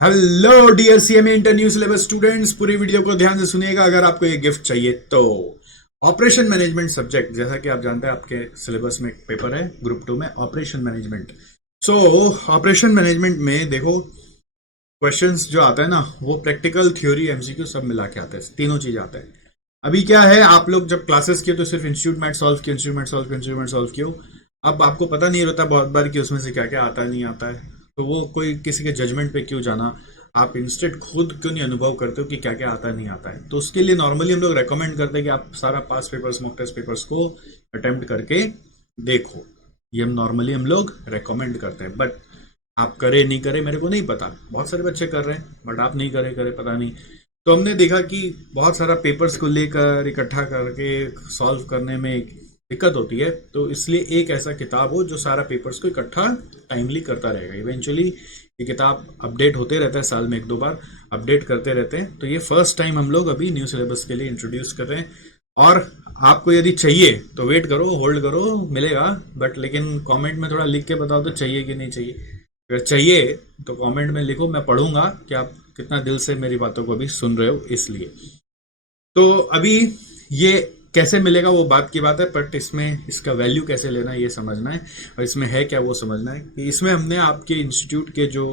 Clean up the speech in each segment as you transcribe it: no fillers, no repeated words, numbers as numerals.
Hello dear CMA inter new syllabus students, पूरी video को ध्यान से सुनिएगा। अगर आपको ये गिफ्ट चाहिए तो ऑपरेशन मैनेजमेंट सब्जेक्ट, जैसा कि आप जानते हैं आपके सिलेबस में एक पेपर है ग्रुप 2 में ऑपरेशन मैनेजमेंट। सो ऑपरेशन मैनेजमेंट में देखो, क्वेश्चंस जो आता है ना वो प्रैक्टिकल, थ्योरी, एमसीक्यू सब मिला के आता है, तीनों चीज आता है। अभी क्या है, आप लोग जब क्लासेस किए तो सिर्फ इंस्टीट्यूट मैथ सॉल्व किए, इंस्ट्रूमेंट सॉल्व किए। अब आपको पता नहीं रहता बहुत बार कि उसमें से क्या क्या आता नहीं आता है, तो वो कोई किसी के जजमेंट पे क्यों जाना। आप इंस्टेंट खुद क्यों नहीं अनुभव करते हो कि क्या क्या आता नहीं आता है। तो उसके लिए नॉर्मली हम लोग रेकमेंड करते हैं कि आप सारा पास पेपर्स, मॉक टेस्ट पेपर्स को अटेम्प्ट करके देखो। ये हम लोग रेकमेंड करते हैं, बट आप करे नहीं करे मेरे को नहीं पता। बहुत सारे बच्चे कर रहे हैं बट आप नहीं करे करे पता नहीं। तो हमने देखा कि बहुत सारा पेपर्स को लेकर इकट्ठा करके सॉल्व करने में दिक्कत होती है, तो इसलिए एक ऐसा किताब हो जो सारा पेपर्स को इकट्ठा टाइमली करता रहेगा। इवेंचुअली ये किताब अपडेट होते रहता है, साल में एक दो बार अपडेट करते रहते हैं। तो ये फर्स्ट टाइम हम लोग अभी न्यू सिलेबस के लिए इंट्रोड्यूस कर रहे हैं। और आपको यदि चाहिए तो वेट करो, होल्ड करो, मिलेगा। बट लेकिन कमेंट में थोड़ा लिख के बताओ तो चाहिए कि नहीं चाहिए। अगर चाहिए तो कमेंट में लिखो, मैं पढ़ूंगा कि आप कितना दिल से मेरी बातों को भी सुन रहे हो। इसलिए तो अभी ये कैसे मिलेगा वो बात की बात है, बट इसमें इसका वैल्यू कैसे लेना है ये समझना है, और इसमें है क्या वो समझना है। कि इसमें हमने आपके इंस्टीट्यूट के जो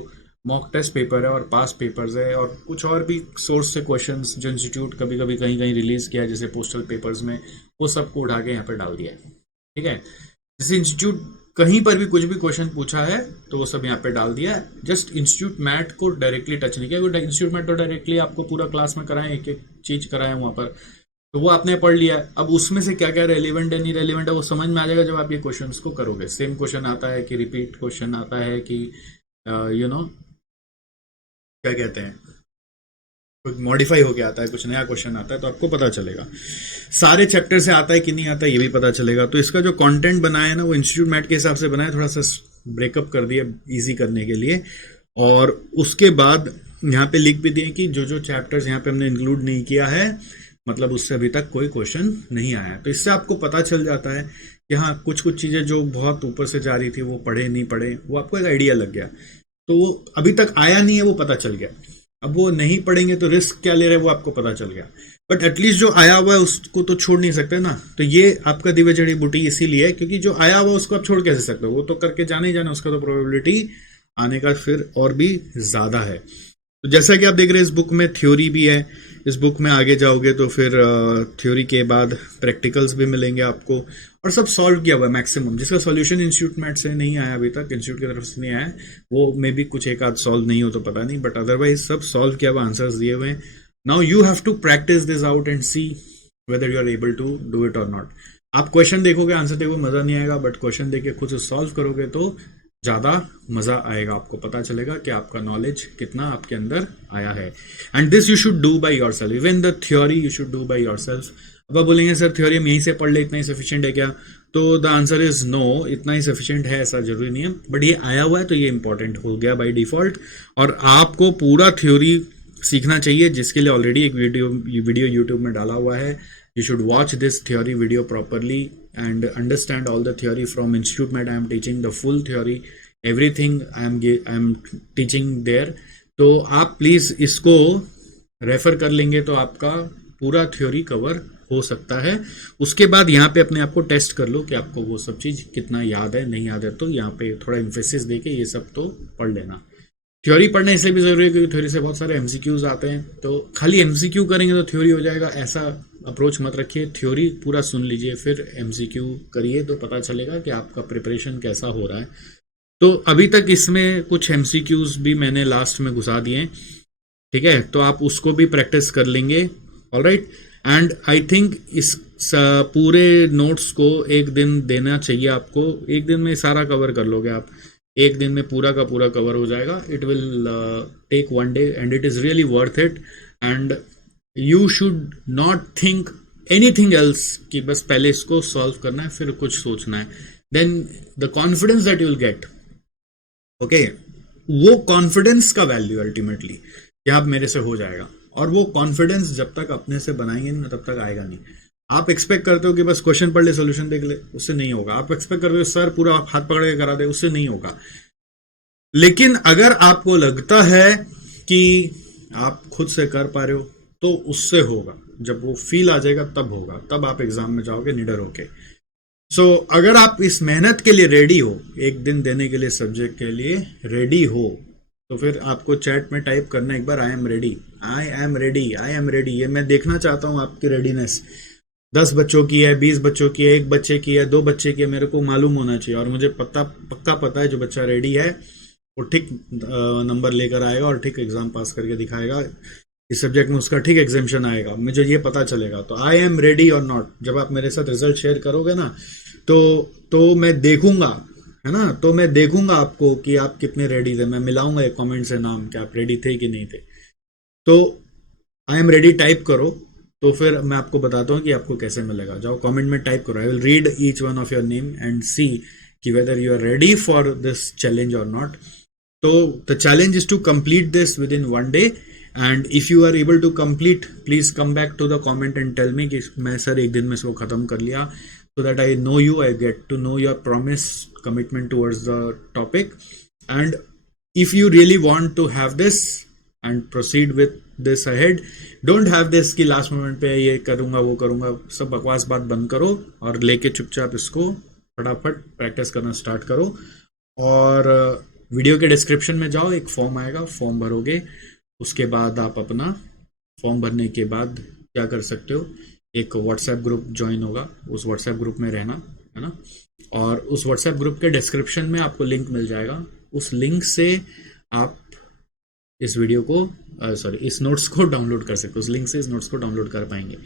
मॉक टेस्ट पेपर है और पास पेपर्स है और कुछ और भी सोर्स से क्वेश्चंस जो इंस्टीट्यूट कभी कभी कहीं कहीं रिलीज किया है, जैसे पोस्टल पेपर्स में, वो सबको उठा के यहाँ पे डाल दिया है। ठीक है, जैसे इंस्टीट्यूट कहीं पर भी कुछ भी क्वेश्चन पूछा है तो वो सब यहाँ पे डाल दिया है। जस्ट इंस्टीट्यूट मैथ को डायरेक्टली टच नहीं किया। इंस्टीट्यूट मैथ तो डायरेक्टली आपको पूरा क्लास में कराएं, एक एक चीज कराएं वहां पर, तो वो आपने पढ़ लिया है। अब उसमें से क्या क्या रेलिवेंट है, नहीं रेलिवेंट है, वो समझ में आ जाएगा जब आप ये क्वेश्चंस को करोगे। सेम क्वेश्चन आता है कि रिपीट क्वेश्चन आता है कि यू नो क्या कहते हैं, कुछ मॉडिफाई होके आता है, कुछ नया क्वेश्चन आता है, तो आपको पता चलेगा। सारे चैप्टर से आता है कि नहीं आता है ये भी पता चलेगा। तो इसका जो कंटेंट बनाया है ना वो इंस्टीट्यूट मैथ के हिसाब से बनाया, थोड़ा सा ब्रेकअप कर दिया इजी करने के लिए। और उसके बाद यहाँ पे लिख भी दिए कि जो जो चैप्टर्स यहाँ पे हमने इंक्लूड नहीं किया है, मतलब उससे अभी तक कोई क्वेश्चन नहीं आया। तो इससे आपको पता चल जाता है कि हाँ, कुछ कुछ चीज़ें जो बहुत ऊपर से जा रही थी वो पढ़े नहीं पढ़े, वो आपको एक आइडिया लग गया। तो वो अभी तक आया नहीं है वो पता चल गया। अब वो नहीं पढ़ेंगे तो रिस्क क्या ले रहे हैं वो आपको पता चल गया। बट एटलीस्ट जो आया हुआ है उसको तो छोड़ नहीं सकते ना। तो ये आपका दिव्य जड़ी बूटी इसीलिए है क्योंकि जो आया हुआ उसको आप छोड़ कैसे सकते हो, वो तो करके जाने ही जाना, उसका तो प्रोबेबिलिटी आने का फिर और भी ज्यादा है। तो जैसा कि आप देख रहे हैं इस बुक में थ्योरी भी है। इस बुक में आगे जाओगे तो फिर थ्योरी के बाद प्रैक्टिकल्स भी मिलेंगे आपको, और सब सॉल्व किया हुआ है मैक्सिमम। जिसका सॉल्यूशन इंस्टीट्यूट मैथ से नहीं आया अभी तक, इंस्टीट्यूट की तरफ से नहीं आया, वो मे बी कुछ एक आध सॉल्व नहीं हो तो पता नहीं, बट अदरवाइज सब सॉल्व किया हुआ आंसर्स दिए हुए हैं। Now you have to practice this out and see whether you are able to do it और नॉट। आप क्वेश्चन देखोगे, आंसर देखोगे, मजा नहीं आएगा, बट क्वेश्चन देख के खुद से सॉल्व करोगे तो ज्यादा मजा आएगा। आपको पता चलेगा कि आपका नॉलेज कितना आपके अंदर आया है। And this you should do by yourself, even the theory you should do by yourself. अब आप बोलेंगे सर थ्योरी हम यहीं से पढ़ ले, इतना ही सफिशिएंट है क्या? तो द आंसर इज नो, इतना ही सफिशिएंट है ऐसा जरूरी नहीं है, बट ये आया हुआ है तो ये इंपॉर्टेंट हो गया बाय डिफॉल्ट। और आपको पूरा थ्योरी सीखना चाहिए, जिसके लिए ऑलरेडी एक वीडियो यूट्यूब में डाला हुआ है। You should watch this theory video properly and understand all the theory from Institute Med. I am teaching the full theory, everything I am teaching there. तो आप प्लीज इसको रेफर कर लेंगे तो आपका पूरा थ्योरी कवर हो सकता है। उसके बाद यहाँ पे अपने आप को टेस्ट कर लो कि आपको वो सब चीज कितना याद है, नहीं याद है, तो यहाँ पे थोड़ा इम्फेसिस देके ये सब तो पढ़ लेना। थ्योरी पढ़ना इसलिए भी जरूरी है क्योंकि थ्योरी से बहुत सारे एमसीक्यूज आते हैं, तो खाली एमसीक्यू करेंगे तो थ्योरी हो जाएगा ऐसा अप्रोच मत रखिए। थ्योरी पूरा सुन लीजिए फिर एमसीक्यू करिए तो पता चलेगा कि आपका प्रिपरेशन कैसा हो रहा है। तो अभी तक इसमें कुछ एमसीक्यूज भी मैंने लास्ट में घुसा दिए, ठीक है, तो आप उसको भी प्रैक्टिस कर लेंगे। ऑलराइट, एंड आई थिंक इस पूरे नोट्स को एक दिन देना चाहिए आपको। एक दिन में सारा कवर कर लोगे आप, एक दिन में पूरा का पूरा कवर हो जाएगा। It will take one day and it is really worth it. And you should not think anything else कि बस पहले इसको सॉल्व करना है फिर कुछ सोचना है। Then the confidence that you will get, okay, वो कॉन्फिडेंस का वैल्यू अल्टीमेटली कि आप मेरे से हो जाएगा। और वो कॉन्फिडेंस जब तक अपने से बनाएंगे ना तब तक आएगा नहीं। आप एक्सपेक्ट करते हो कि बस क्वेश्चन पढ़ ले, सोल्यूशन देख ले, उससे नहीं होगा। आप एक्सपेक्ट करते हो सर पूरा हाथ पकड़ के करा दे, उससे नहीं होगा। लेकिन अगर आपको लगता है कि आप खुद से कर पा रहे हो तो उससे होगा, जब वो फील आ जाएगा तब होगा, तब आप एग्जाम में जाओगे निडर होके। सो अगर आप इस मेहनत के लिए रेडी हो, एक दिन देने के लिए सब्जेक्ट के लिए रेडी हो, तो फिर आपको चैट में टाइप करना एक बार, I am ready, I am ready, I am ready. ये मैं देखना चाहता हूँ आपकी रेडीनेस। 10 बच्चों की है, 20 बच्चों की है, 1 बच्चे की है, 2 बच्चे की है, मेरे को मालूम होना चाहिए। और मुझे पक्का पता है जो बच्चा रेडी है वो ठीक नंबर लेकर आएगा और ठीक एग्जाम पास करके दिखाएगा। इस सब्जेक्ट में उसका ठीक एग्जामिशन आएगा, मुझे ये पता चलेगा। तो आई एम रेडी और नॉट, जब आप मेरे साथ रिजल्ट शेयर करोगे ना, तो मैं देखूंगा, है ना, तो मैं देखूंगा आपको कि आप कितने रेडी थे। मैं मिलाऊंगा एक कमेंट से नाम कि आप रेडी थे कि नहीं थे। तो आई एम रेडी टाइप करो, तो फिर मैं आपको बताता हूँ कि आपको कैसे मिलेगा। जाओ कमेंट में टाइप करो, I will read each one of your name and see कि whether you are ready for this challenge or not. तो the challenge is to complete this within 1 day, and if you are able to complete, please come back to the comment and tell me कि मैं sir एक दिन में इसको खत्म कर लिया, so that I know you, I get to know your promise, commitment towards the topic. And if you really want to have this and proceed with this ahead, don't have this कि last moment पे ये करूँगा वो करूँगा, सब बकवास बात बंद करो और लेके चुपचाप इसको फटाफट प्रैक्टिस करना स्टार्ट करो। और वीडियो के डिस्क्रिप्शन में जाओ, एक फॉर्म आएगा, फॉर्म भरोगे, उसके बाद आप अपना फॉर्म भरने के बाद क्या कर सकते हो, एक व्हाट्सएप ग्रुप ज्वाइन होगा, उस व्हाट्सएप ग्रुप में रहना, है ना। और उस व्हाट्सएप ग्रुप के डिस्क्रिप्शन में आपको लिंक मिल जाएगा, उस लिंक से आप इस वीडियो को इस नोट्स को डाउनलोड कर सकते हो, उस लिंक से इस नोट्स को डाउनलोड कर पाएंगे,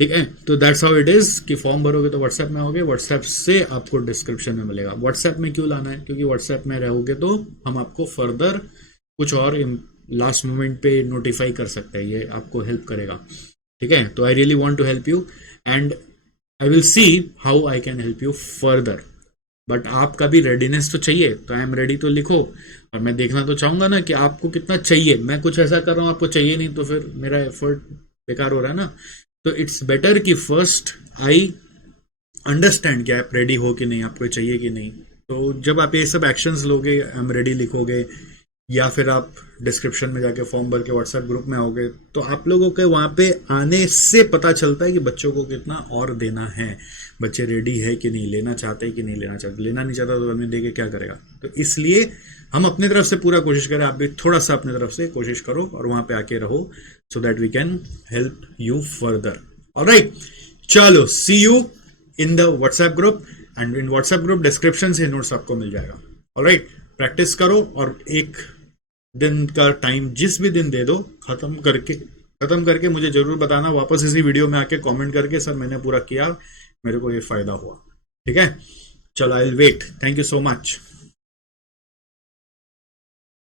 ठीक है। तो दैट्स हाउ इट इज कि फॉर्म भरोगे तो व्हाट्सएप में होगे, व्हाट्सएप से आपको डिस्क्रिप्शन में मिलेगा। व्हाट्सएप में क्यों लाना है, क्योंकि व्हाट्सएप में रहोगे तो हम आपको फर्दर कुछ और लास्ट मोमेंट पे नोटिफाई कर सकते हैं, ये आपको हेल्प करेगा, ठीक है। तो I really want to help you and I will see how I can help you further. But आपका भी रेडीनेस तो चाहिए, तो आई एम रेडी तो लिखो, और मैं देखना तो चाहूंगा ना कि आपको कितना चाहिए। मैं कुछ ऐसा कर रहा हूँ आपको चाहिए नहीं, तो फिर मेरा एफर्ट बेकार हो रहा है ना। तो इट्स बेटर कि फर्स्ट आई अंडरस्टैंड कि आप रेडी हो कि नहीं, आपको चाहिए कि नहीं। तो जब आप ये सब एक्शंस लोगे, आई एम रेडी लिखोगे, या फिर आप डिस्क्रिप्शन में जाके फॉर्म भर के व्हाट्सएप ग्रुप में आओगे, तो आप लोगों के वहाँ पे आने से पता चलता है कि बच्चों को कितना और देना है, बच्चे रेडी है कि नहीं, लेना चाहते हैं कि नहीं लेना चाहते। लेना नहीं चाहता तो आदमी दे के क्या करेगा। तो इसलिए हम अपनी तरफ से पूरा कोशिश करें, आप भी थोड़ा सा अपनी तरफ से कोशिश करो और वहाँ पे आके रहो, so that we can help you further. Alright, चलो see you in the WhatsApp group, and in WhatsApp group description से नोट्स आपको मिल जाएगा। ऑलराइट, प्रैक्टिस करो और एक दिन का टाइम जिस भी दिन दे दो, खत्म करके मुझे जरूर बताना, वापस इसी वीडियो में आके कमेंट करके, सर मैंने पूरा किया, मेरे को ये फायदा हुआ, ठीक है। चलो, I will wait. Thank you so much.